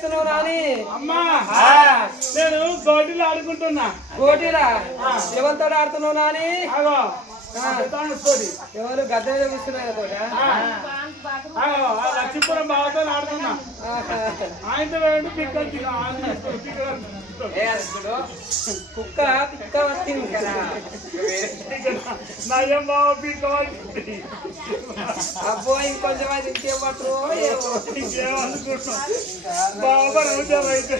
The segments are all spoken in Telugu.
చేస్తున్నావు నాని? అమ్మా నేను గోటీలు ఆడుకుంటున్నా. గోటీలా? ఎవరితో ఆడుతున్నావు నాని? ఎవరు గద్దె కూర్చున్నాయి? లక్ష్మీపురం బావతో ఆడుతున్నా. ఆయనతో కుక్క పిక్క వచ్చింది కదా. నయం బావ పిక్క వచ్చింది. అబ్బో ఇంకొంచెం అయితే ఇంకేమట్రు ఇంకేమనుకుంటున్నాం బాబా అయితే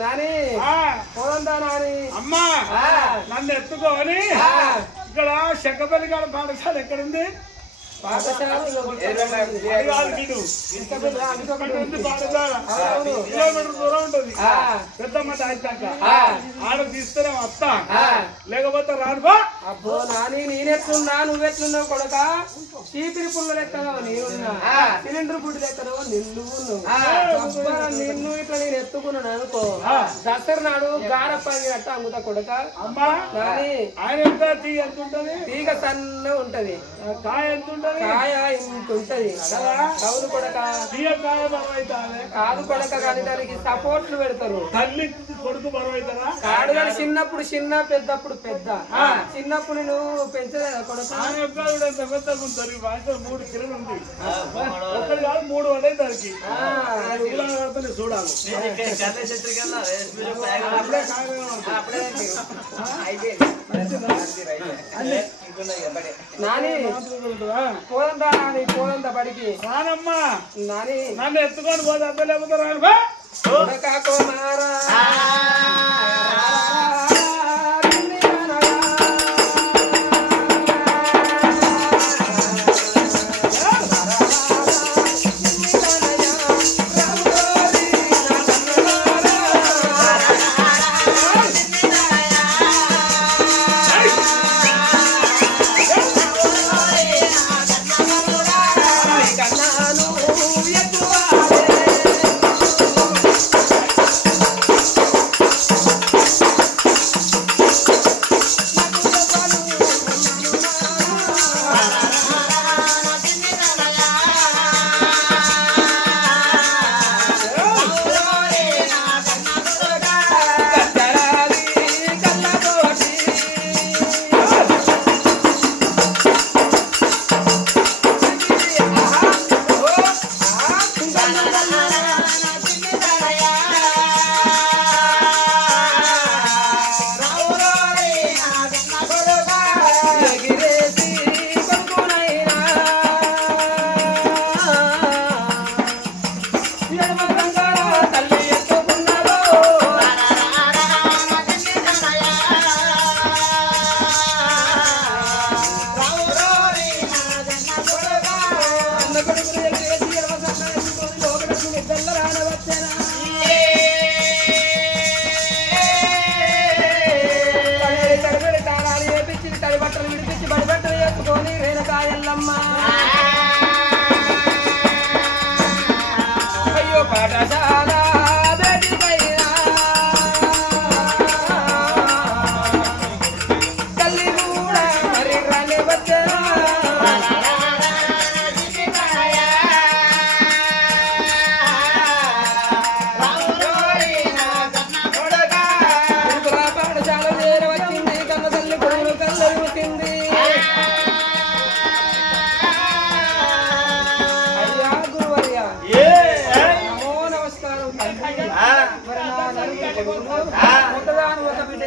నాని పోదా నాని. అమ్మా నన్ను ఎత్తుకోని ఇక్కడ శంకపల్లి గారి పాఠశాల ఎక్కడుంది? పాఠశాల కిలోమీటర్ దూరం ఉంటుంది. పెద్దమ్మ దాచాక ఆడ తీస్తేనే వస్తా, లేకపోతే రానుబా. అబ్బో నాని నేనెట్లున్నా నువ్వెట్లున్నావు కొడక? చీపిరి పుల్ల లెక్కనో నేనున్నా, సిలిండర్ బుడ్డి లెక్కనో నువ్వు. నిన్ను ఇట్లా నేను ఎత్తుకున్నాను అనుకో, దసరా నాడు గారప్పని అట్ట అమ్ముతా కొడక. అమ్మా నాని ఆయన ఎంత తీగ ఎంత ఉంటది? తీగ సన్న ఉంటది, కాయ ఎంత ఉంటది? కాయ ఇంత ఉంటది. అవును కొడక. తీగ కాయ బరువు అవుతానే కాదు కొడక, కానీ దానికి సపోర్ట్లు పెడతారు. తల్లి కొడుకు బరువు అవుతారా? కాడు కానీ చిన్నప్పుడు చిన్న, పెద్దప్పుడు పెద్ద. చిన్నప్పుడు నువ్వు పెంచలేదా కొడక? పెద్దగుంటారు. 3 కిలోలు ఉంది. ఒకటి కాదు 3 పడే దానికి చూడాలి. నాని పోదంతా నాని, పోదంతా బడికి రానమ్మా. నాని. నన్ను ఎత్తుకొని పోతే అర్థం లేకపోతే రాను. అయ్యో పాఠశాల తల్లి కూడా మరి రాని వచ్చా. పాఠశాల చేర వచ్చింది, కన్న తల్లి కొడుకు కళ్ళు వచ్చింది. మొదదాను ఒక బిడ్డ